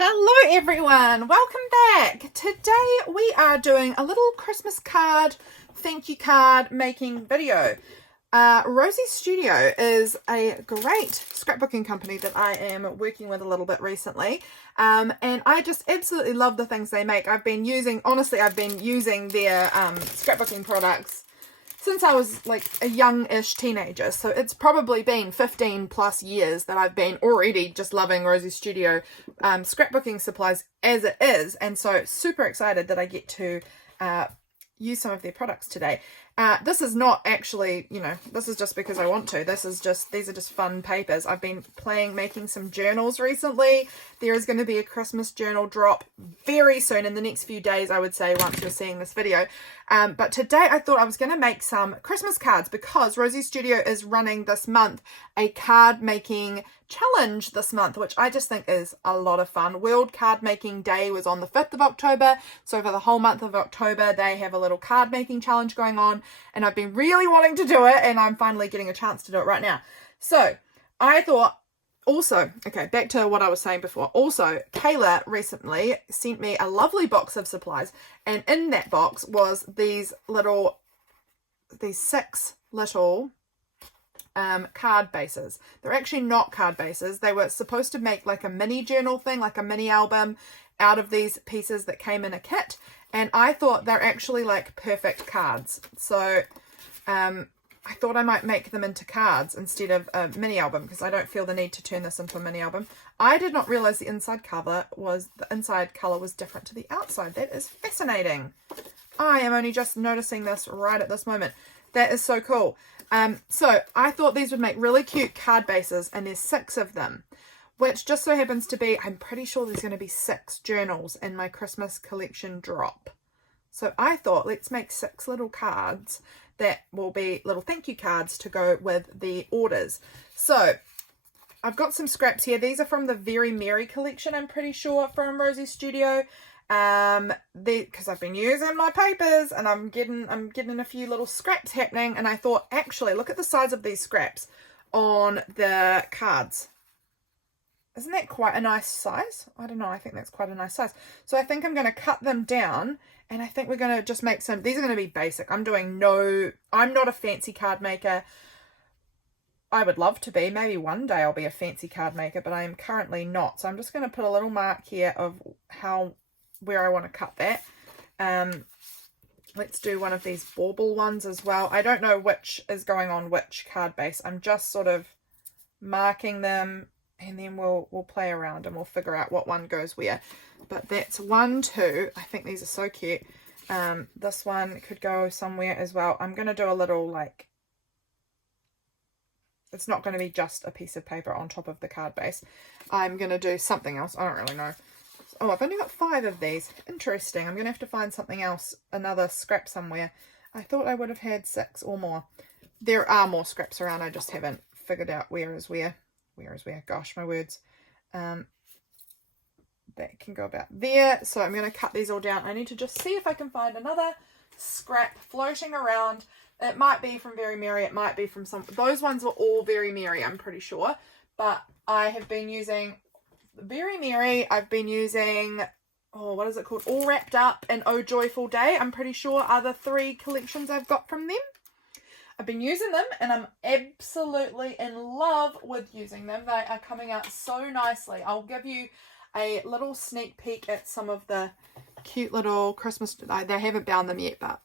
Hello everyone, welcome back. Today we are doing a little Christmas card, thank you card making video. Rosie Studio is a great scrapbooking company that I am working with a little bit recently. And I just absolutely love the things they make. I've been using their scrapbooking products since I was like a young-ish teenager, so it's probably been 15 plus years that I've been already just loving Rosie Studio scrapbooking supplies as it is, and so super excited that I get to use some of their products today. This is not actually, this is just because I want to. These are just fun papers. I've been making some journals recently. There is going to be a Christmas journal drop very soon, in the next few days, I would say, once you're seeing this video. But today I thought I was going to make some Christmas cards because Rosie Studio is running this month a card making challenge this month, which I just think is a lot of fun. World Card Making Day was on the 5th of October, so for the whole month of October they have a little card making challenge going on, and I've been really wanting to do it, and I'm finally getting a chance to do it right now. So I thought, also, okay, back to what I was saying before. Also, Kayla recently sent me a lovely box of supplies, and in that box was these 6 little card bases. They're actually not card bases. They were supposed to make like a mini journal thing, like a mini album out of these pieces that came in a kit, and I thought they're actually like perfect cards. So I thought I might make them into cards instead of a mini album, because I don't feel the need to turn this into a mini album. I did not realize the inside color was different to the outside. That is fascinating. I am only just noticing this right at this moment. That is so cool. So I thought these would make really cute card bases, and there's 6 of them, which just so happens to be, I'm pretty sure there's going to be 6 journals in my Christmas collection drop. So I thought, let's make 6 little cards that will be little thank you cards to go with the orders. So I've got some scraps here. These are from the Very Merry collection, I'm pretty sure, from Rosie Studio. Because I've been using my papers and I'm getting a few little scraps happening, and I thought, actually, look at the size of these scraps on the cards. Isn't that quite a nice size? I don't know, I think that's quite a nice size. So I think I'm going to cut them down, and I think we're going to just make some, these are going to be basic. I'm not a fancy card maker. I would love to be. Maybe one day I'll be a fancy card maker, but I am currently not. So I'm just going to put a little mark here of where I want to cut that. Let's do one of these bauble ones as well. I don't know which is going on which card base. I'm just sort of marking them, and then we'll play around and we'll figure out what one goes where. But that's 1, 2. I think these are so cute. This one could go somewhere as well. I'm going to do a little, like, it's not going to be just a piece of paper on top of the card base. I'm going to do something else. I don't really know. Oh, I've only got 5 of these. Interesting. I'm going to have to find something else, another scrap somewhere. I thought I would have had 6 or more. There are more scraps around. I just haven't figured out where is where. Where is where? Gosh, my words. That can go about there. So I'm going to cut these all down. I need to just see if I can find another scrap floating around. It might be from Very Merry. It might be from some... Those ones were all Very Merry, I'm pretty sure. But I have been using Very Merry. I've been using... Oh, what is it called? All Wrapped Up and Oh Joyful Day, I'm pretty sure, are the 3 collections I've got from them. I've been using them, and I'm absolutely in love with using them. They are coming out so nicely. I'll give you a little sneak peek at some of the cute little Christmas... They haven't bound them yet, but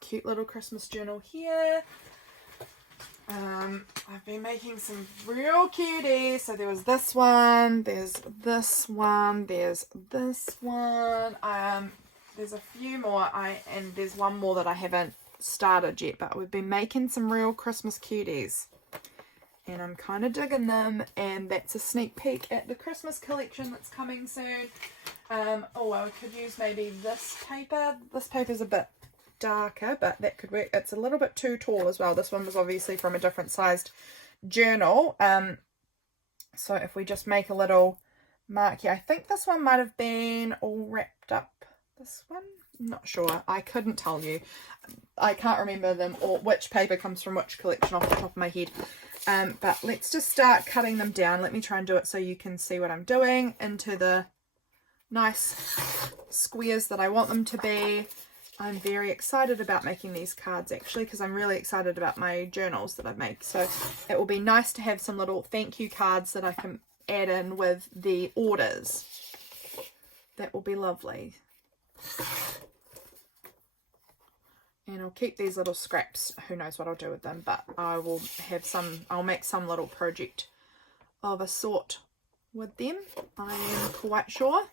cute little Christmas journal here. I've been making some real cuties. So there was this one, there's this one, there's this one. There's a few more, and there's one more that I haven't started yet, but we've been making some real Christmas cuties, and I'm kind of digging them, and that's a sneak peek at the Christmas collection that's coming soon. Oh, I could use maybe this paper. This paper's a bit darker, but that could work. It's a little bit too tall as well. This one was obviously from a different sized journal. So if we just make a little mark here, I think this one might have been All Wrapped Up. This one, I'm not sure. I couldn't tell you. I can't remember them or which paper comes from which collection off the top of my head. But let's just start cutting them down. Let me try and do it so you can see what I'm doing into the nice squares that I want them to be. I'm very excited about making these cards actually, because I'm really excited about my journals that I've made. So it will be nice to have some little thank you cards that I can add in with the orders. That will be lovely. And I'll keep these little scraps. Who knows what I'll do with them, but I will have some, I'll make some little project of a sort with them, I am quite sure.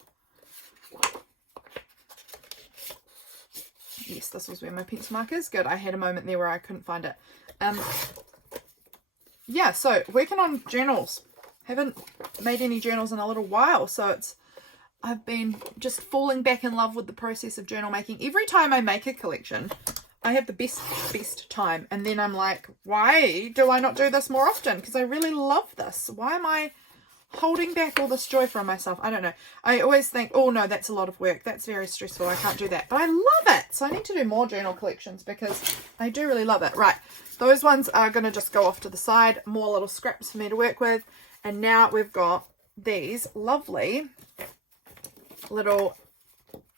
Yes, this was where my pencil mark is. Good, I had a moment there where I couldn't find it. Yeah, so working on journals. Haven't made any journals in a little while, so I've been just falling back in love with the process of journal making. Every time I make a collection, I have the best time, and then I'm like, why do I not do this more often? Because I really love this. Why am I holding back all this joy from myself? I don't know. I always think, oh no, that's a lot of work. That's very stressful. I can't do that. But I love it. So I need to do more journal collections because I do really love it. Right. Those ones are going to just go off to the side. More little scraps for me to work with. And now we've got these lovely little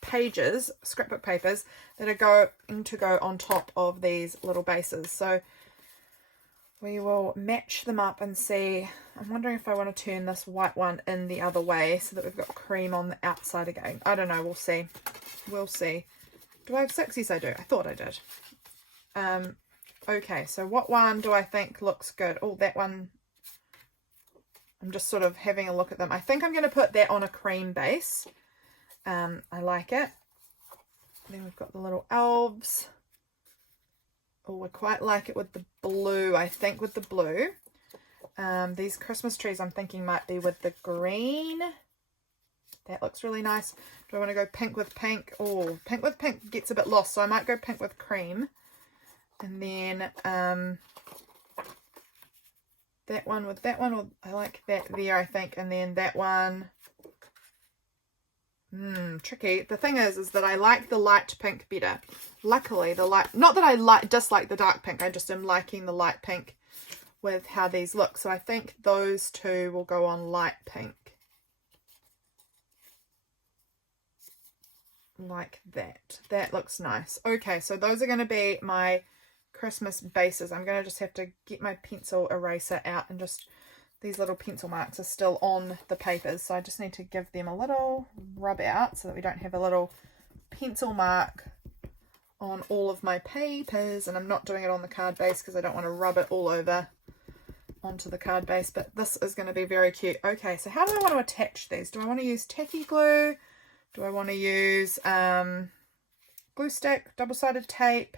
pages, scrapbook papers, that are going to go on top of these little bases. So we will match them up and see. I'm wondering if I want to turn this white one in the other way so that we've got cream on the outside again. I don't know. We'll see. We'll see. Do I have 6? Yes, I do. I thought I did. Okay, so what one do I think looks good? Oh, that one. I'm just sort of having a look at them. I think I'm going to put that on a cream base. I like it. Then we've got the little elves. Oh, I quite like it with the blue. I think with the blue. These Christmas trees I'm thinking might be with the green. That looks really nice. Do I want to go pink with pink? Oh, pink with pink gets a bit lost, so I might go pink with cream. And then that one with that one. Or I like that there, I think. And then that one. Tricky. The thing is that I like the light pink better. Luckily, the light, not that I dislike the dark pink, I just am liking the light pink with how these look. So I think those two will go on light pink. Like that. That looks nice. Okay, so those are going to be my Christmas bases. I'm going to just have to get my pencil eraser out and just... These little pencil marks are still on the papers, so I just need to give them a little rub out so that we don't have a little pencil mark on all of my papers. And I'm not doing it on the card base because I don't want to rub it all over onto the card base, but this is going to be very cute. Okay, so how do I want to attach these? Do I want to use tacky glue? Do I want to use glue stick, double-sided tape?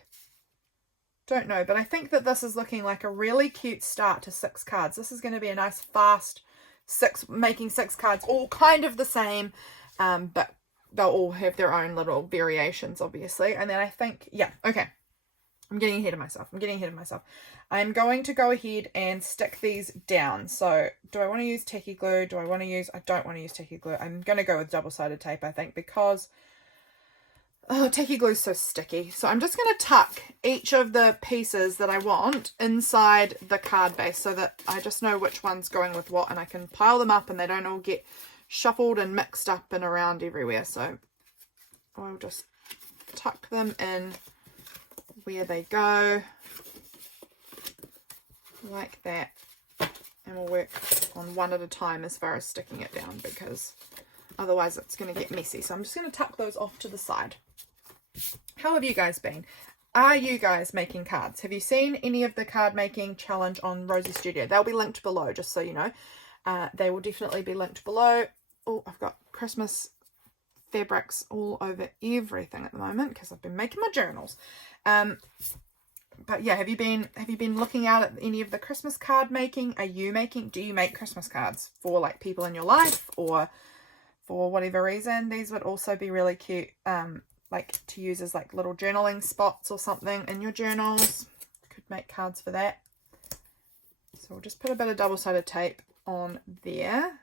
Don't know, but I think that this is looking like a really cute start to 6 cards. This is going to be a nice fast making 6 cards, all kind of the same, but they'll all have their own little variations, obviously. And then I think, yeah, okay, I'm getting ahead of myself. I'm going to go ahead and stick these down. So do I want to use tacky glue? I don't want to use tacky glue. I'm going to go with double-sided tape, I think, because tacky glue is so sticky. So I'm just going to tuck each of the pieces that I want inside the card base so that I just know which one's going with what, and I can pile them up and they don't all get shuffled and mixed up and around everywhere. So I'll just tuck them in where they go, like that, and we'll work on one at a time as far as sticking it down, because otherwise it's going to get messy. So I'm just going to tuck those off to the side. How have you guys been? Are you guys making cards? Have you seen any of the card making challenge on Rosie Studio? They'll be linked below, just so you know. They will definitely be linked below. Oh, I've got Christmas fabrics all over everything at the moment because I've been making my journals. But yeah, have you been looking out at any of the Christmas card making? Do you make Christmas cards for like people in your life or for whatever reason? These would also be really cute, like to use as like little journaling spots or something in your journals. Could make cards for that. So we'll just put a bit of double-sided tape on there.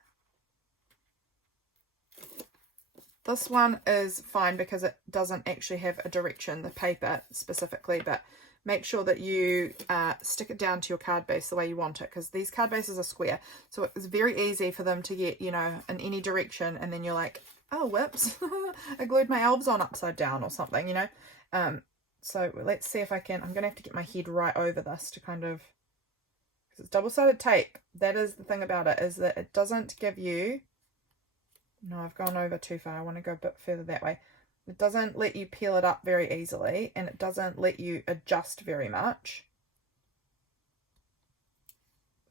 This one is fine because it doesn't actually have a direction, the paper specifically, but make sure that you stick it down to your card base the way you want it, because these card bases are square. So it's very easy for them to get, you know, in any direction, and then you're like, oh, whoops. I glued my elves on upside down or something, you know. So let's see if I can, I'm going to have to get my head right over this to kind of, because it's double-sided tape. That is the thing about it, is that it doesn't give you, no, I've gone over too far. I want to go a bit further that way. It doesn't let you peel it up very easily, and it doesn't let you adjust very much.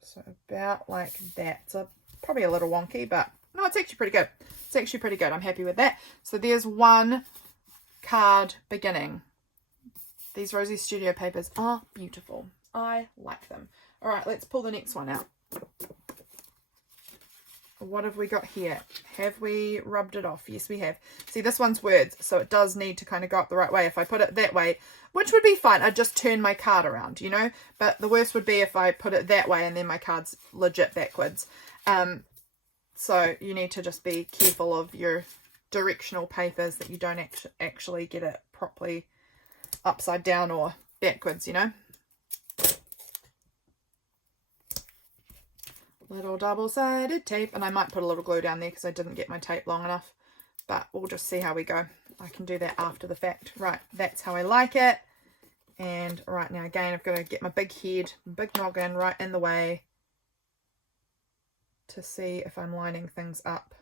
So about like that. So probably a little wonky, but no, it's actually pretty good. It's actually pretty good. I'm happy with that. So there's one card beginning. These Rosie Studio papers are beautiful. I like them. All right, let's pull the next one out. What have we got here? Have we rubbed it off? Yes, we have. See, this one's words, so it does need to kind of go up the right way. If I put it that way, which would be fine, I'd just turn my card around, you know? But the worst would be if I put it that way and then my card's legit backwards. So you need to just be careful of your directional papers, that you don't actually get it properly upside down or backwards, you know? Little double-sided tape, and I might put a little glue down there because I didn't get my tape long enough, but we'll just see how we go. I can do that after the fact. Right, that's how I like it. And right now, again, I've got to get my big head, big noggin right in the way to see if I'm lining things up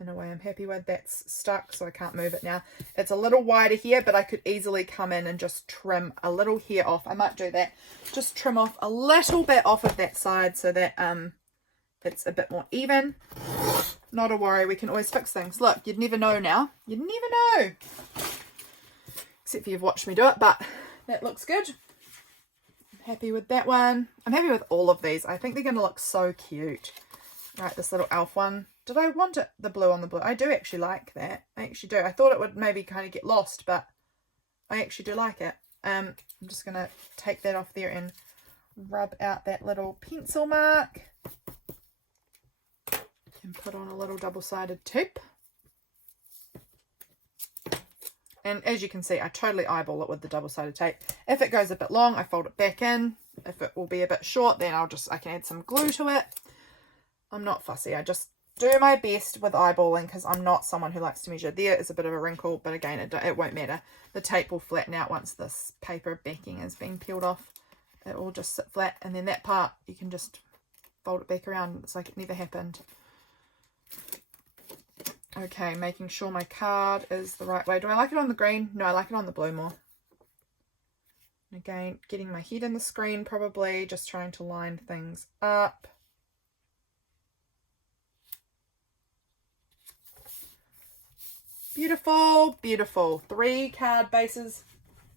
in a way I'm happy with. That's stuck, so I can't move it now. It's a little wider here, but I could easily come in and just trim a little hair off. I might do that. Just trim off a little bit off of that side so that it's a bit more even. Not a worry, we can always fix things. Look, you'd never know now. You'd never know. Except for you've watched me do it, but that looks good. I'm happy with that one. I'm happy with all of these. I think they're going to look so cute. Right, this little elf one. Did I want it, the blue on the blue? I do actually like that. I actually do. I thought it would maybe kind of get lost, but I actually do like it. I'm just going to take that off there and rub out that little pencil mark. And put on a little double-sided tip. And as you can see, I totally eyeball it with the double-sided tape. If it goes a bit long, I fold it back in. If it will be a bit short, then I can add some glue to it. I'm not fussy. I just do my best with eyeballing because I'm not someone who likes to measure. There is a bit of a wrinkle, but again, it won't matter. The tape will flatten out once this paper backing is being peeled off. It will just sit flat, and then that part, you can just fold it back around. It's like it never happened. Okay, making sure my card is the right way. Do I like it on the green? No, I like it on the blue more. And again, getting my head in the screen probably, just trying to line things up. Beautiful, beautiful. 3 card bases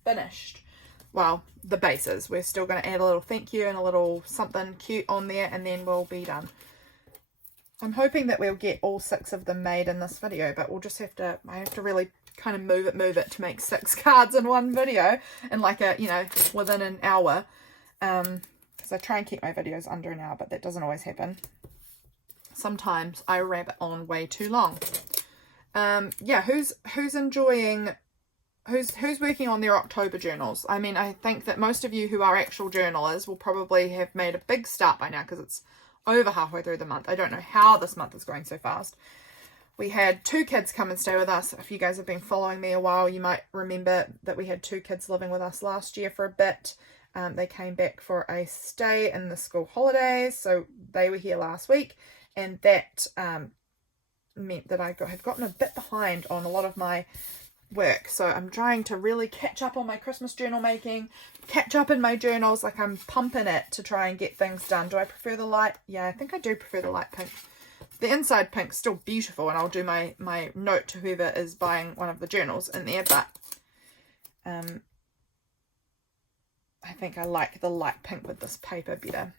finished. Well, the bases. We're still going to add a little thank you and a little something cute on there, and then we'll be done. I'm hoping that we'll get all 6 of them made in this video, but we'll just have to, I have to really kind of move it to make 6 cards in one video, and like within an hour, because I try and keep my videos under an hour, but that doesn't always happen. Sometimes I rabbit on way too long. Yeah, who's enjoying, who's working on their October journals? I mean, I think that most of you who are actual journalers will probably have made a big start by now, because it's over halfway through the month. I don't know how this month is going so fast. We had 2 kids come and stay with us. If you guys have been following me a while, you might remember that we had 2 kids living with us last year for a bit. They came back for a stay in the school holidays, so they were here last week, and that meant that I had gotten a bit behind on a lot of my work. So I'm trying to really catch up on my Christmas journal making, catch up in my journals. Like, I'm pumping it to try and get things done. Do I prefer the light? Yeah, I think I do prefer the light pink. The inside pink's still beautiful, and I'll do my note to whoever is buying one of the journals in there, but I think I like the light pink with this paper better.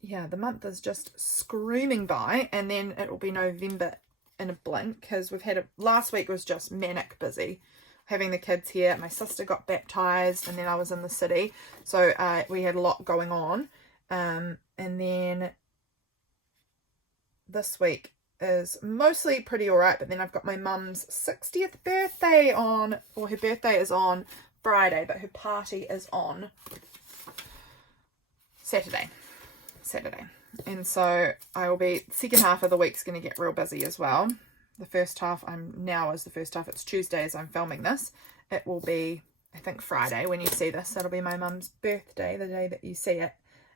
Yeah, the month is just screaming by, and then it will be November in a blink, because we've had last week was just manic busy having the kids here. My sister got baptized, and then I was in the city, so we had a lot going on, and then this week is mostly pretty alright, but then I've got my mum's 60th birthday on, or her birthday is on Friday, but her party is on Saturday. and so I will be, second half of the week's going to get real busy as well. The first half, it's Tuesday as I'm filming this. It will be, I think, Friday when you see this. That'll be my mum's birthday, the day that you see it.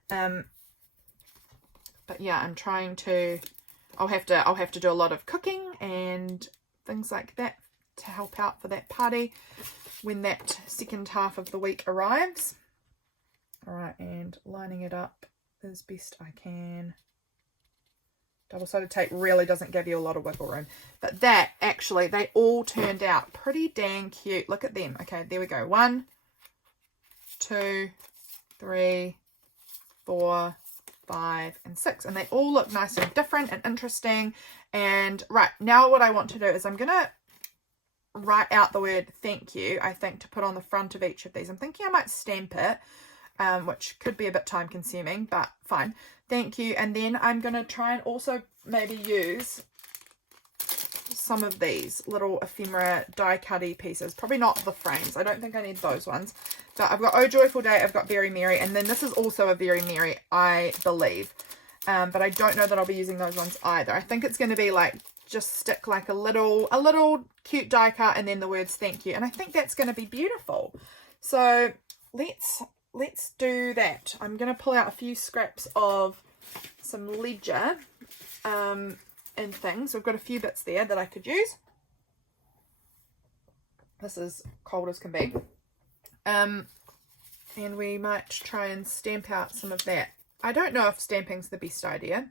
But yeah, I'm trying to, I'll have to do a lot of cooking and things like that to help out for that party when that second half of the week arrives. All right, and lining it up as best I can. Double-sided tape really doesn't give you a lot of wiggle room. But that, actually, they all turned out pretty dang cute. Look at them. Okay, there we go. 1, 2, 3, 4, 5, and 6. And they all look nice and different and interesting. And, right, now what I want to do is I'm going to write out the word thank you, I think, to put on the front of each of these. I'm thinking I might stamp it, which could be a bit time consuming, but fine. Thank you. And then I'm going to try and also maybe use some of these little ephemera die cutty pieces. Probably not the frames. I don't think I need those ones. But I've got Oh Joyful Day, I've got Very Merry, and then this is also a Very Merry, I believe. But I don't know that I'll be using those ones either. I think it's going to be like, just stick like a little cute die cut and then the words thank you. And I think that's going to be beautiful. So let's do that. I'm going to pull out a few scraps of some ledger and things. We've got a few bits there that I could use. This is cold as can be. And we might try and stamp out some of that. I don't know if stamping's the best idea.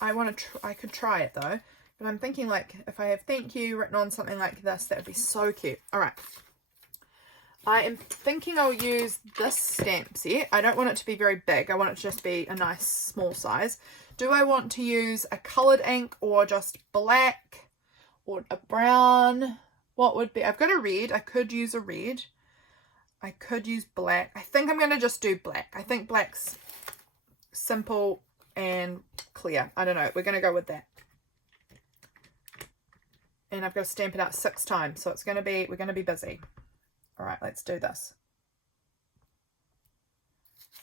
I could try it though. But I'm thinking like if I have thank you written on something like this, that would be so cute. All right. I am thinking I'll use this stamp set. I don't want it to be very big. I want it to just be a nice small size. Do I want to use a coloured ink or just black or a brown? What would be? I've got a red. I could use a red. I could use black. I think I'm going to just do black. I think black's simple and clear. I don't know. We're going to go with that. And I've got to stamp it out 6 times. So we're going to be busy. All right, let's do this.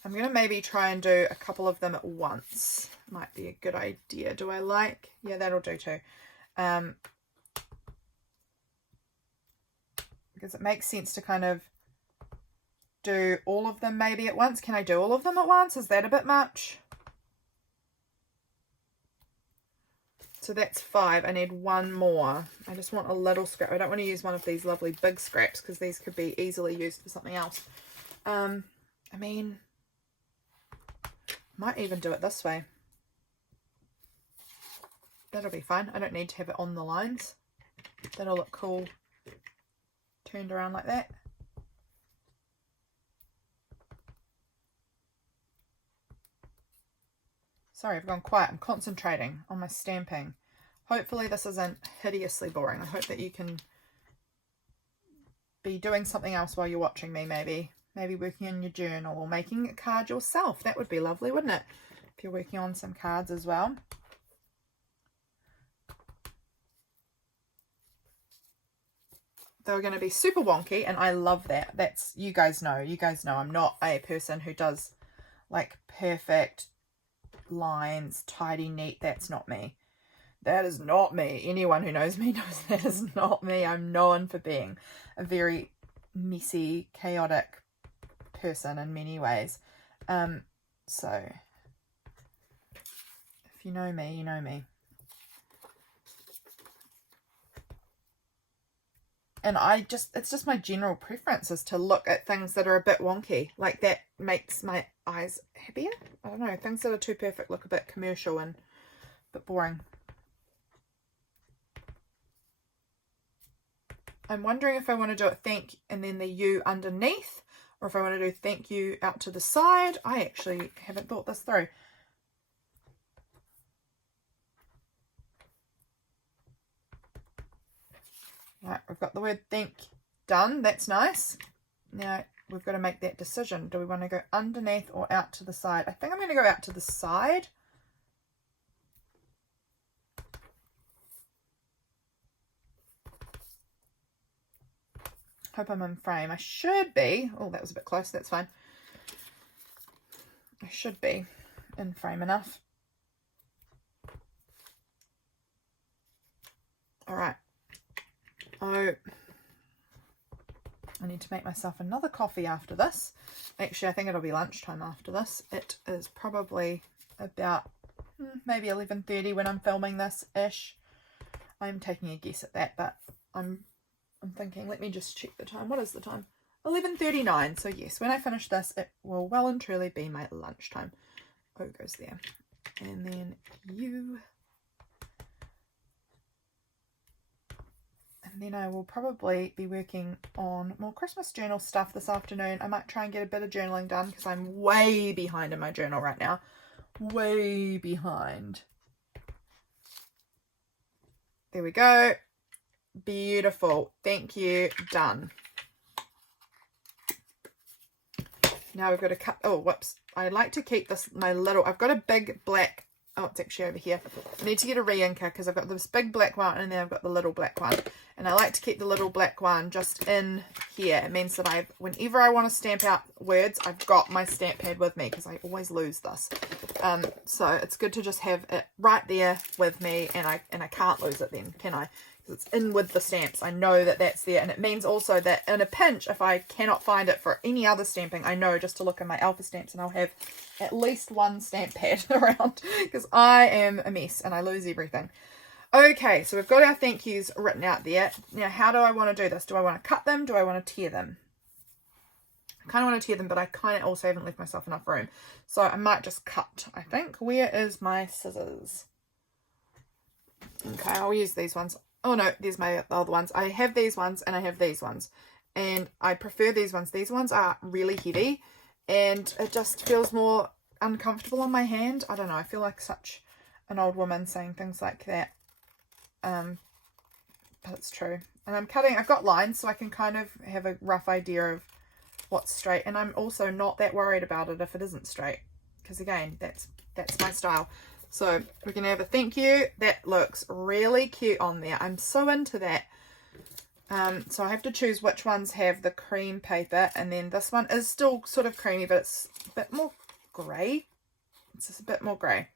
I'm going to maybe try and do a couple of them at once. Might be a good idea. Do I like? Yeah, that'll do too. Because it makes sense to kind of do all of them maybe at once. Can I do all of them at once? Is that a bit much? So that's 5. I need 1 more. I just want a little scrap. I don't want to use one of these lovely big scraps because these could be easily used for something else. I mean, might even do it this way. That'll be fine. I don't need to have it on the lines. That'll look cool turned around like that. Sorry, I've gone quiet. I'm concentrating on my stamping. Hopefully this isn't hideously boring. I hope that you can be doing something else while you're watching me, maybe. Maybe working on your journal or making a card yourself. That would be lovely, wouldn't it? If you're working on some cards as well. They're going to be super wonky, and I love that. That's, you guys know I'm not a person who does like perfect lines, tidy, neat. That's not me. That is not me. Anyone who knows me knows that is not me. I'm known for being a very messy, chaotic person in many ways. So if you know me, you know me. And it's just my general preference is to look at things that are a bit wonky. Like that makes my eyes happier. I don't know. Things that are too perfect look a bit commercial and a bit boring. I'm wondering if I want to do it thank and then the you underneath, or if I want to do thank you out to the side. I actually haven't thought this through. Right, we've got the word thank done. That's nice. Now we've got to make that decision. Do we want to go underneath or out to the side? I think I'm going to go out to the side. Hope I'm in frame. I should be. Oh, that was a bit close. That's fine. I should be. in frame enough. All right. Oh, I need to make myself another coffee after this. Actually, I think it'll be lunchtime after this. It is probably about maybe 11:30 when I'm filming this ish. I'm taking a guess at that, but I'm thinking, let me just check the time. What is the time? 11:39. So yes, when I finish this, it will well and truly be my lunchtime. Oh, it goes there. And then you. And then I will probably be working on more Christmas journal stuff this afternoon. I might try and get a bit of journaling done because I'm way behind in my journal right now. Way behind. There we go. Beautiful. Thank you. Done. Now we've got to cut. Oh, whoops. I like to keep this, I've got a big black. Oh, it's actually over here. I need to get a re-inker because I've got this big black one and then I've got the little black one. And I like to keep the little black one just in here. It means that whenever I want to stamp out words, I've got my stamp pad with me because I always lose this. So it's good to just have it right there with me, and I can't lose it then, can I? Because it's in with the stamps. I know that that's there. And it means also that in a pinch, if I cannot find it for any other stamping, I know just to look in my Alpha Stamps and I'll have at least one stamp pad around because I am a mess and I lose everything. Okay, so we've got our thank yous written out there. Now, how do I want to do this? Do I want to cut them? Do I want to tear them? I kind of want to tear them, but I kind of also haven't left myself enough room. So I might just cut, I think. Where is my scissors? Okay, I'll use these ones. Oh no, there's my other ones. I have these ones and I have these ones. And I prefer these ones. These ones are really heavy and it just feels more uncomfortable on my hand. I don't know. I feel like such an old woman saying things like that. But it's true. And I've got lines so I can kind of have a rough idea of what's straight. And I'm also not that worried about it if it isn't straight. Because again, that's my style. So we can have a thank you. That looks really cute on there. I'm so into that. So I have to choose which ones have the cream paper. And then this one is still sort of creamy, but it's a bit more grey. It's just a bit more grey.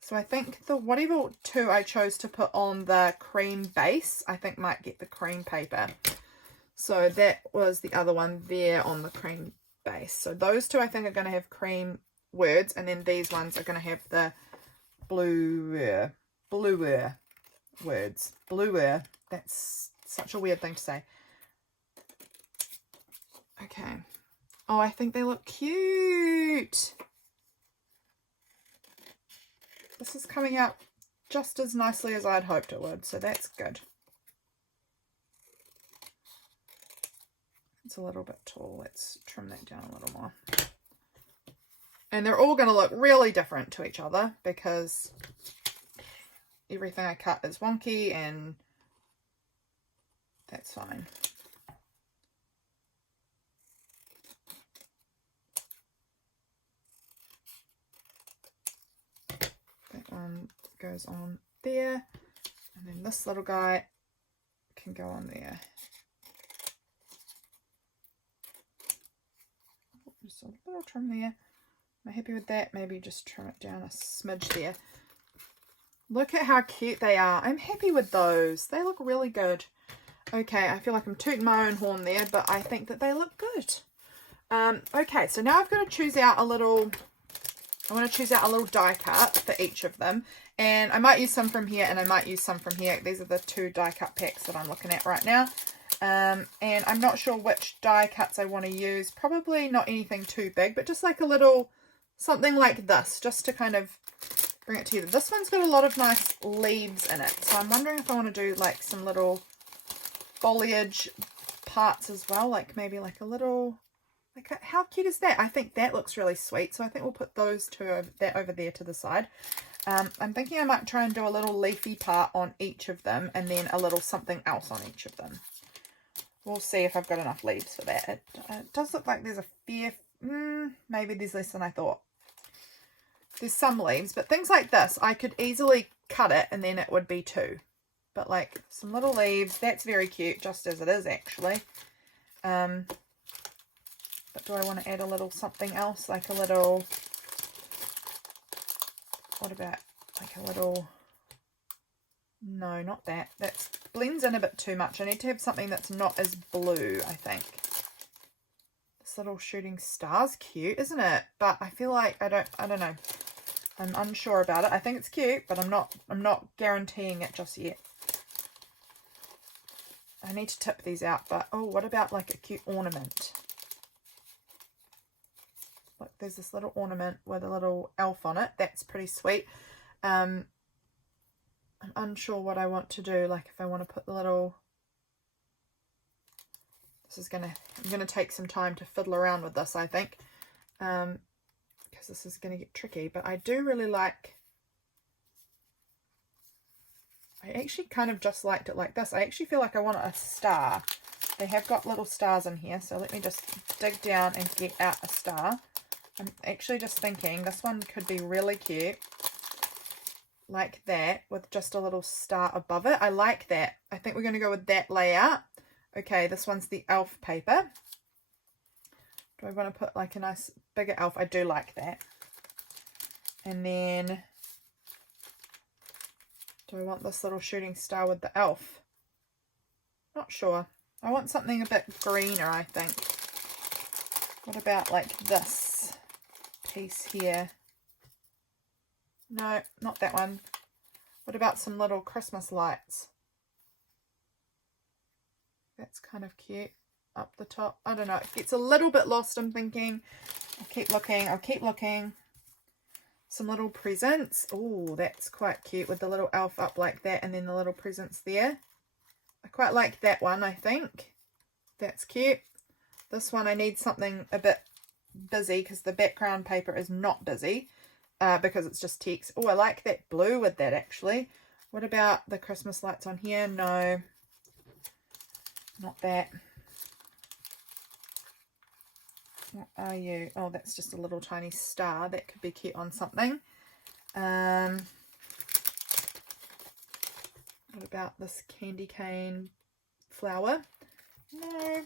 So I think the whatever two I chose to put on the cream base, I think might get the cream paper. So that was the other one there on the cream base. So those two I think are going to have cream words. And then these ones are going to have the bluer words. Bluer. That's such a weird thing to say. Okay. Oh, I think they look cute. This is coming out just as nicely as I'd hoped it would, so that's good. It's a little bit tall. Let's trim that down a little more. And they're all going to look really different to each other because everything I cut is wonky and that's fine. That one goes on there, and then this little guy can go on there. Just a little trim there. Am I happy with that? Maybe just trim it down a smidge there. Look at how cute they are. I'm happy with those. They look really good. Okay, I feel like I'm tooting my own horn there, but I think that they look good. Okay, so now I've got to choose out a little... I want to choose out a little die cut for each of them. And I might use some from here and I might use some from here. These are the two die cut packs that I'm looking at right now. And I'm not sure which die cuts I want to use. Probably not anything too big, but just like a little something like this, just to kind of bring it together. This one's got a lot of nice leaves in it. So I'm wondering if I want to do like some little foliage parts as well. Like maybe like a little... Like, how cute is that? I think that looks really sweet. So I think we'll put those two over there to the side. I'm thinking I might try and do a little leafy part on each of them and then a little something else on each of them. We'll see if I've got enough leaves for that. It does look like there's a fair... maybe there's less than I thought. There's some leaves, but things like this, I could easily cut it and then it would be two. But like some little leaves, that's very cute, just as it is actually. But do I want to add a little something else, like a little What about like a little... No, not that. That blends in a bit too much. I need to have something that's not as blue, I think. This little shooting star's cute, isn't it? But I feel like I don't know. I'm unsure about it. I think it's cute, but I'm not guaranteeing it just yet. I need to tip these out, but oh, what about like a cute ornament? Look, there's this little ornament with a little elf on it. That's pretty sweet. I'm unsure what I want to do. Like if I want to put the little... I'm gonna take some time to fiddle around with this, I think. Because this is going to get tricky. But I do really like... I actually kind of just liked it like this. I actually feel like I want a star. They have got little stars in here, so let me just dig down and get out a star. I'm actually just thinking this one could be really cute. Like that, with just a little star above it. I like that. I think we're going to go with that layout. Okay, this one's the elf paper. Do I want to put like a nice bigger elf? I do like that. And then... do I want this little shooting star with the elf? Not sure. I want something a bit greener, I think. What about like this piece here? No, not that one. What about some little Christmas lights? That's kind of cute. Up the top. I don't know. It gets a little bit lost, I'm thinking. I'll keep looking. I'll keep looking. Some little presents. Oh, that's quite cute with the little elf up like that and then the little presents there. I quite like that one, I think. That's cute. This one I need something a bit busy because the background paper is not busy because it's just text. Oh, I like that blue with that actually. What about the Christmas lights on here? No, not that. What are you? Oh, that's just a little tiny star. That could be cute on something. What about this candy cane flower? No.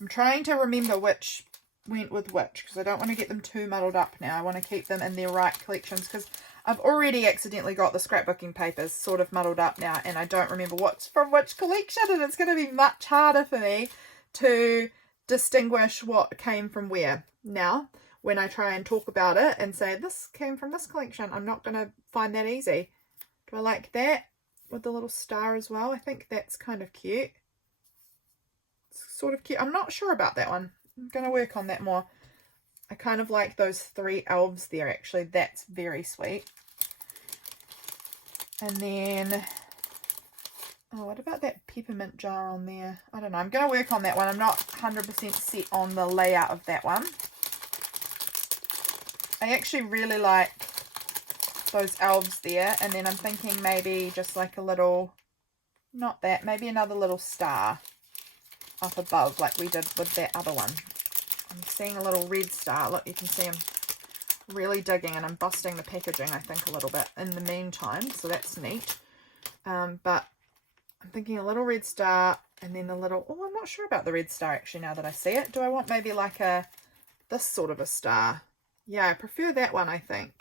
I'm trying to remember which went with which because I don't want to get them too muddled up now. I want to keep them in their right collections because I've already accidentally got the scrapbooking papers sort of muddled up now and I don't remember what's from which collection, and it's going to be much harder for me to distinguish what came from where. Now, when I try and talk about it and say this came from this collection, I'm not going to find that easy. Do I like that with the little star as well? I think that's kind of cute. It's sort of cute. I'm not sure about that one. I'm going to work on that more. I kind of like those three elves there actually. That's very sweet. And then... oh, what about that peppermint jar on there? I don't know. I'm going to work on that one. I'm not 100% set on the layout of that one. I actually really like those elves there. And then I'm thinking maybe just like a little, not that, maybe another little star up above like we did with that other one. I'm seeing a little red star. Look, you can see I'm really digging and I'm busting the packaging, I think, a little bit in the meantime. So that's neat. But I'm thinking a little red star and then a little... oh, I'm not sure about the red star actually now that I see it. Do I want maybe like this sort of a star? Yeah, I prefer that one, I think.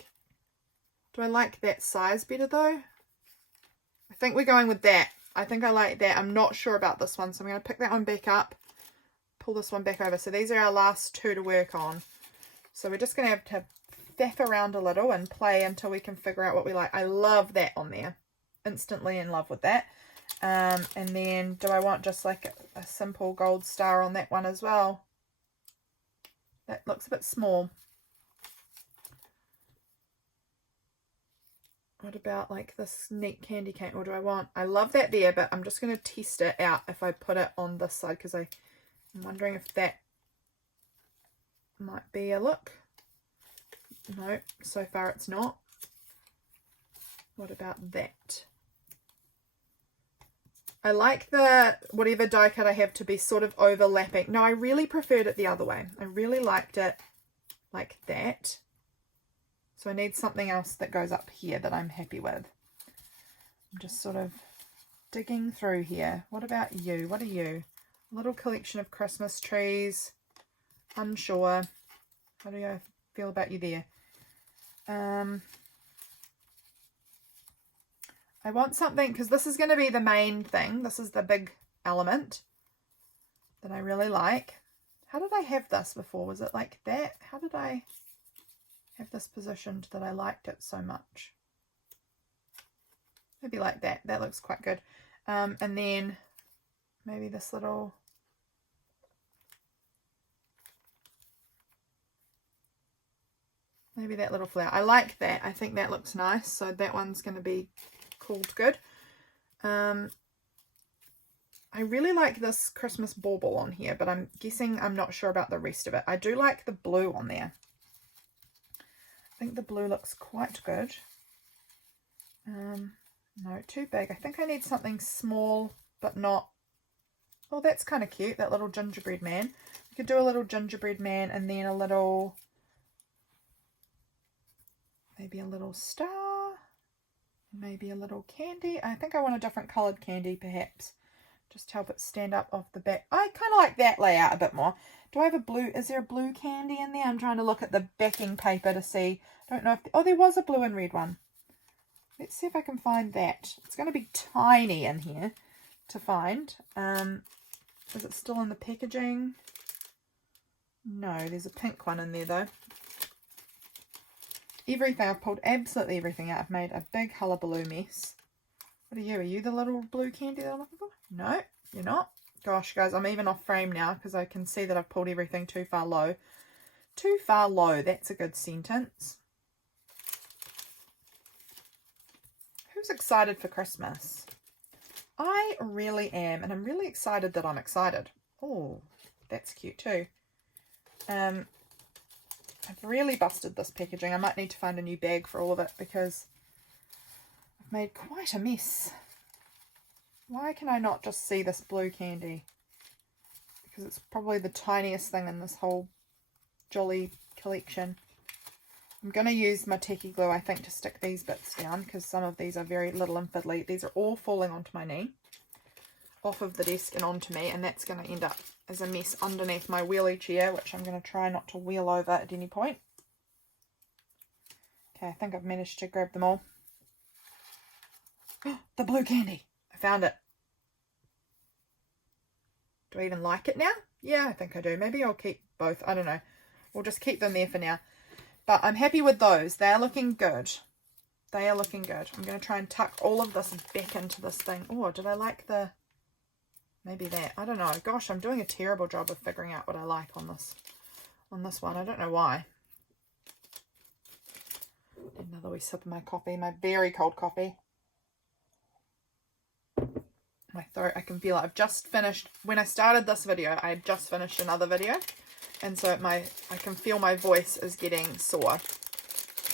Do I like that size better though? I think we're going with that. I think I like that. I'm not sure about this one, so I'm going to pick that one back up. Pull this one back over. So these are our last two to work on. So we're just going to have to faff around a little and play until we can figure out what we like. I love that on there. Instantly in love with that. And then do I want just like a simple gold star on that one as well? That looks a bit small. What about like this neat candy cane? Or do I want... I love that there, but I'm just going to test it out if I put it on this side because I'm wondering if that might be a look. No, so far it's not. What about that? I like the whatever die cut I have to be sort of overlapping. No, I really preferred it the other way. I really liked it like that. So I need something else that goes up here that I'm happy with. I'm just sort of digging through here. What about you? What are you? A little collection of Christmas trees. Unsure. How do you feel about you there? I want something, because this is going to be the main thing. This is the big element that I really like. How did I have this before? Was it like that? How did I have this positioned that I liked it so much? Maybe like that. That looks quite good. And then maybe this little... Maybe that little flower. I like that. I think that looks nice. So that one's going to be called good. I really like this Christmas bauble on here, but I'm guessing I'm not sure about the rest of it. I do like the blue on there. I think the blue looks quite good. No, too big. I think I need something small, but not... Oh, that's kind of cute, that little gingerbread man. You could do a little gingerbread man and then a little... Maybe a little star. Maybe a little candy. I think I want a different coloured candy, perhaps. Just help it stand up off the back. I kind of like that layout a bit more. Do I have a blue? Is there a blue candy in there? I'm trying to look at the backing paper to see. I don't know if... Oh, there was a blue and red one. Let's see if I can find that. It's going to be tiny in here to find. Is it still in the packaging? No, there's a pink one in there though. Everything, I've pulled absolutely everything out. I've made a big hullabaloo mess. What are you? Are you the little blue candy that I'm looking for? No, you're not. Gosh, guys, I'm even off frame now because I can see that I've pulled everything too far low. Too far low, that's a good sentence. Who's excited for Christmas? I really am, and I'm really excited that I'm excited. Oh, that's cute too. I've really busted this packaging. I might need to find a new bag for all of it because I've made quite a mess. Why can I not just see this blue candy? Because it's probably the tiniest thing in this whole jolly collection. I'm going to use my Teki glue, I think, to stick these bits down because some of these are very little and fiddly. These are all falling onto my knee, off of the desk and onto me, and that's going to end up as a mess underneath my wheelie chair, which I'm going to try not to wheel over at any point. Okay, I think I've managed to grab them all. The blue candy! I found it. Do I even like it now? Yeah, I think I do. Maybe I'll keep both. I don't know. We'll just keep them there for now. But I'm happy with those. They're looking good. They are looking good. I'm going to try and tuck all of this back into this thing. Oh, did I like the... Maybe that. I don't know. Gosh, I'm doing a terrible job of figuring out what I like on this one. I don't know why. Another wee sip of my coffee. My very cold coffee. My throat, I can feel it. I've just finished... When I started this video, I had just finished another video. And so I can feel my voice is getting sore.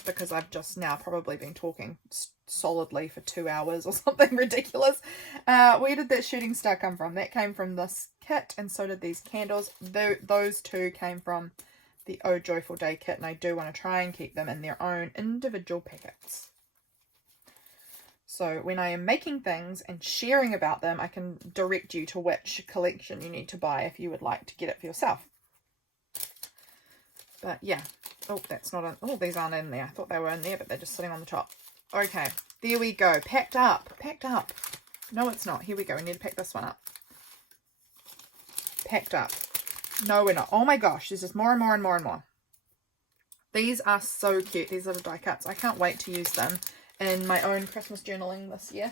Because I've just now probably been talking solidly for 2 hours or something ridiculous. Where did that shooting star come from? That came from this kit, and so did these candles. Those two came from the Oh Joyful Day kit, and I do want to try and keep them in their own individual packets. So when I am making things and sharing about them, I can direct you to which collection you need to buy if you would like to get it for yourself. But yeah. Oh, that's not in... Oh, these aren't in there. I thought they were in there, but they're just sitting on the top. Okay, there we go. Packed up. Packed up. No, it's not. Here we go. We need to pack this one up. Packed up. No, we're not. Oh my gosh, there's just more and more and more and more. These are so cute, these little die cuts. I can't wait to use them in my own Christmas journaling this year.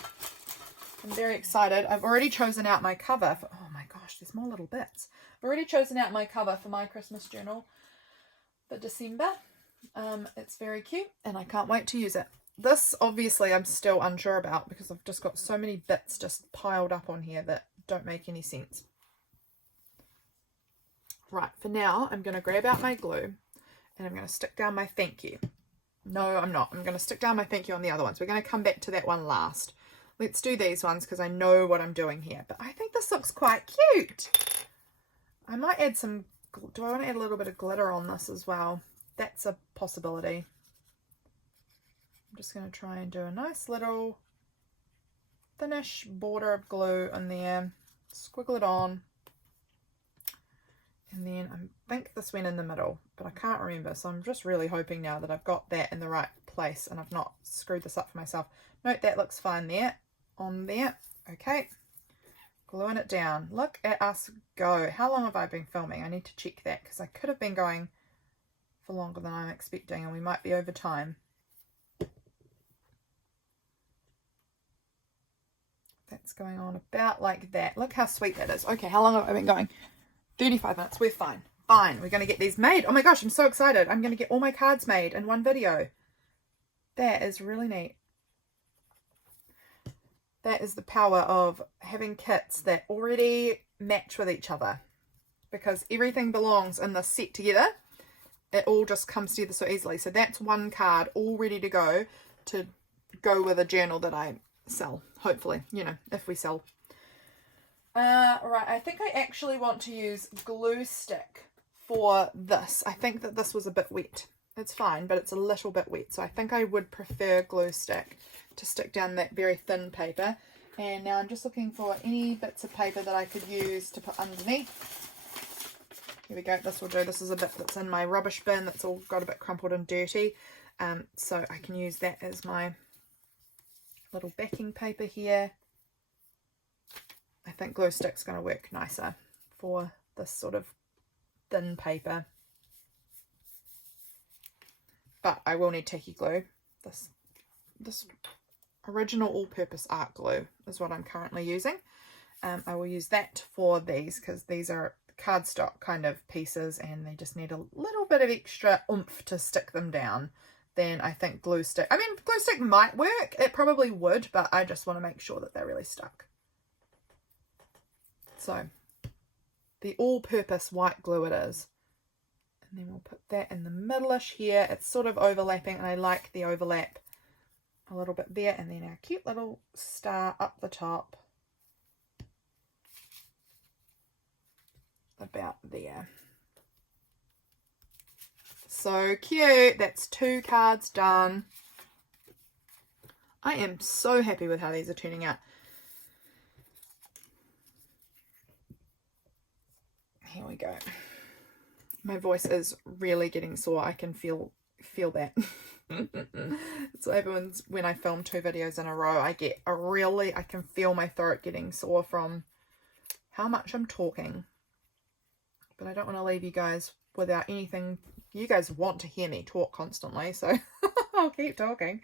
I'm very excited. I've already chosen out my cover for... Oh my gosh, there's more little bits. I've already chosen out my cover for my Christmas journal for December. It's very cute and I can't wait to use it. This obviously I'm still unsure about because I've just got so many bits just piled up on here that don't make any sense. Right, for now I'm going to grab out my glue and I'm going to stick down my thank you. No, I'm not. I'm going to stick down my thank you on the other ones. We're going to come back to that one last. Let's do these ones because I know what I'm doing here. But I think this looks quite cute. I might add some... Do I want to add a little bit of glitter on this as well? That's a possibility. I'm just going to try and do a nice little thinnish border of glue in there. Squiggle it on. And then I think this went in the middle, but I can't remember. So I'm just really hoping now that I've got that in the right place and I've not screwed this up for myself. Note that looks fine there, on there. Okay, gluing it down. Look at us go. How long have I been filming? I need to check that because I could have been going for longer than I'm expecting and we might be over time. That's going on about like that. Look how sweet that is. Okay, how long have I been going? 35 minutes. We're fine. Fine. We're going to get these made. Oh my gosh, I'm so excited. I'm going to get all my cards made in one video. That is really neat. That is the power of having kits that already match with each other. Because everything belongs in the set together. It all just comes together so easily. So that's one card all ready to go with a journal that I sell. Hopefully, you know, if we sell. Right, I think I actually want to use glue stick for this. I think that this was a bit wet. It's fine, but it's a little bit wet. So I think I would prefer glue stick to stick down that very thin paper. And now I'm just looking for any bits of paper that I could use to put underneath. Here we go. This will do. This is a bit that's in my rubbish bin that's all got a bit crumpled and dirty. So I can use that as my little backing paper here. I think glue stick's going to work nicer for this sort of thin paper. But I will need tacky glue. This original all-purpose art glue is what I'm currently using. I will use that for these because these are cardstock kind of pieces and they just need a little bit of extra oomph to stick them down. Then I think glue stick, I mean, glue stick might work. It probably would, but I just want to make sure that they're really stuck. So the all-purpose white glue it is. And then we'll put that in the middle-ish here. It's sort of overlapping and I like the overlap a little bit there. And then our cute little star up the top. About there. So cute. That's 2 cards done. I am so happy with how these are turning out. Here we go. My voice is really getting sore. I can feel that. So everyone's, when I film 2 videos in a row, I can feel my throat getting sore from how much I'm talking. But I don't want to leave you guys without anything. You guys want to hear me talk constantly, so I'll keep talking.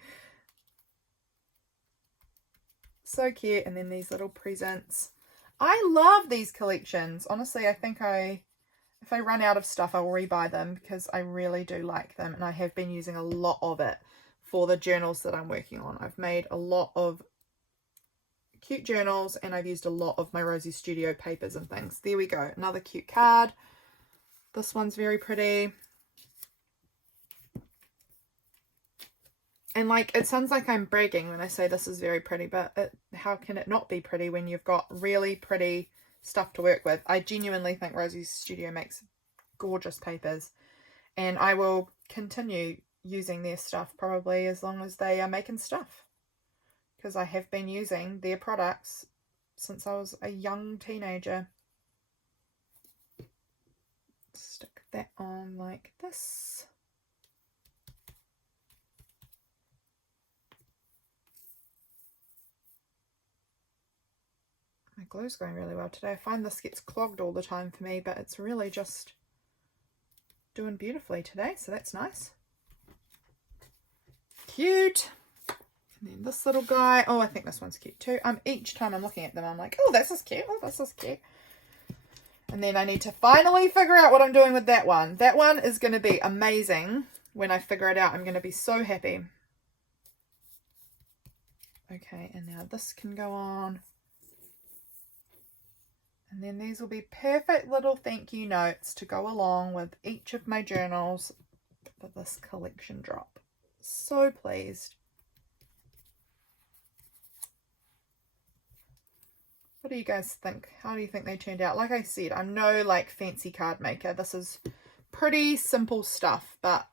So cute. And then these little presents. I love these collections. Honestly, I think if I run out of stuff, I'll rebuy them because I really do like them. And I have been using a lot of it for the journals that I'm working on. I've made a lot of cute journals and I've used a lot of my Rosie Studio papers and things. There we go. Another cute card. This one's very pretty. And like, it sounds like I'm bragging when I say this is very pretty, but how can it not be pretty when you've got really pretty stuff to work with? I genuinely think Rosie's Studio makes gorgeous papers. And I will continue using their stuff probably as long as they are making stuff. Because I have been using their products since I was a young teenager. Stick that on like this. My glue's going really well today. I find this gets clogged all the time for me, but it's really just doing beautifully today, so that's nice. Cute. And then this little guy. Oh, I think this one's cute too. Each time I'm looking at them, I'm like, oh, this is cute. Oh, this is cute. And then I need to finally figure out what I'm doing with that one. That one is going to be amazing when I figure it out. I'm going to be so happy. Okay, and now this can go on. And then these will be perfect little thank you notes to go along with each of my journals for this collection drop. So pleased. What do you guys think? How do you think they turned out? Like I said, I'm no like fancy card maker. This is pretty simple stuff, but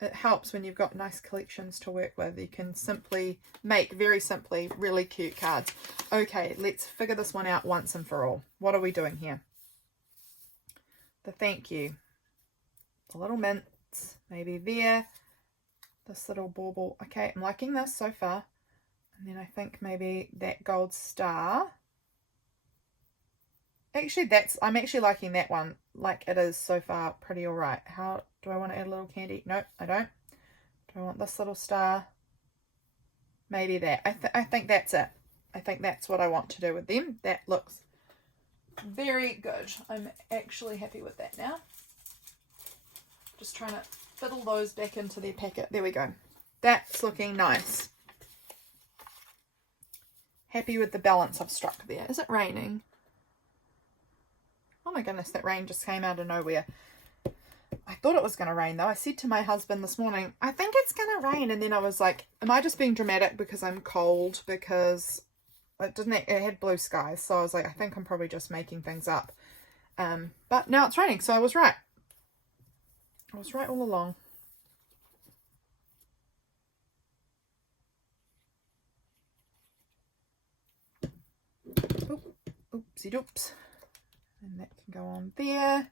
it helps when you've got nice collections to work with. You can simply make, very simply, really cute cards. Okay, let's figure this one out once and for all. What are we doing here? The thank you. The little mints, maybe there. this little bauble. Okay, I'm liking this so far. And then I think maybe that gold star. Actually, I'm actually liking that one like it is so far. Pretty all right. How do I want to add a little candy? Nope, I don't. Do I want this little star? Maybe that. I think that's it. I think that's what I want to do with them. That looks very good. I'm actually happy with that now. Just trying to fiddle those back into their packet. There we go. That's looking nice. Happy with the balance I've struck there. Is it raining? Oh my goodness, that rain just came out of nowhere. I thought it was going to rain though. I said to my husband this morning, I think it's going to rain. And then I was like, am I just being dramatic because I'm cold? Because it had blue skies. So I was like, I think I'm probably just making things up. But now it's raining. So I was right. I was right all along. Oopsie doops. And that can go on there.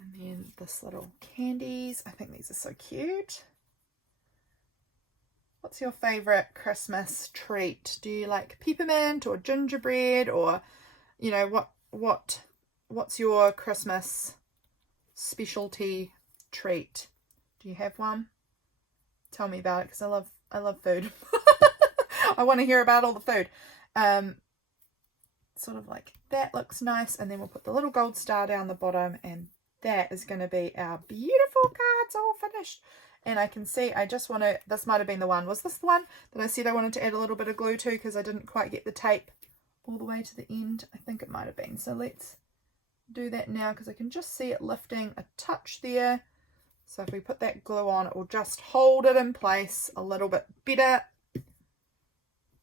And then this little candies. I think these are so cute. What's your favourite Christmas treat? Do you like peppermint or gingerbread, or, you know, what's your Christmas specialty treat? Do you have one? Tell me about it, because I love food. I want to hear about all the food. Sort of like that looks nice, and then we'll put the little gold star down the bottom, and that is going to be our beautiful cards all finished. And I can see I just want to, this might have been the one, was this the one that I said I wanted to add a little bit of glue to because I didn't quite get the tape all the way to the end? I think it might have been. So let's do that now, because I can just see it lifting a touch there. So if we put that glue on, it will just hold it in place a little bit better.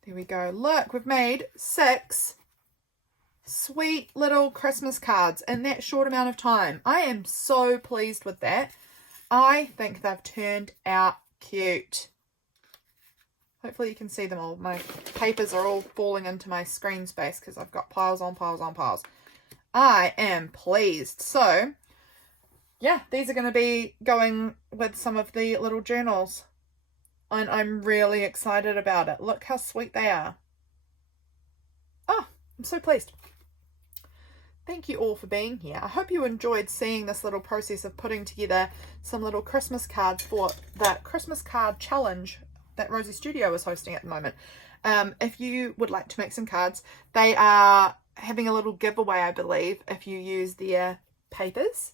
There we go. Look, we've made 6 sweet little Christmas cards in that short amount of time. I am so pleased with that. I think they've turned out cute. Hopefully you can see them all. My papers are all falling into my screen space because I've got piles on piles on piles. I am pleased. So, yeah, these are going to be going with some of the little journals. And I'm really excited about it. Look how sweet they are. Oh, I'm so pleased. Thank you all for being here. I hope you enjoyed seeing this little process of putting together some little Christmas cards for that Christmas card challenge that Rosie Studio is hosting at the moment. If you would like to make some cards, they are having a little giveaway, I believe, if you use their papers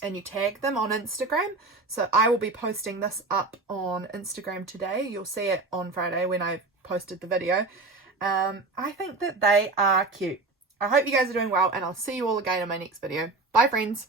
and you tag them on Instagram. So I will be posting this up on Instagram today. You'll see it on Friday when I posted the video. I think that they are cute. I hope you guys are doing well, and I'll see you all again in my next video. Bye, friends.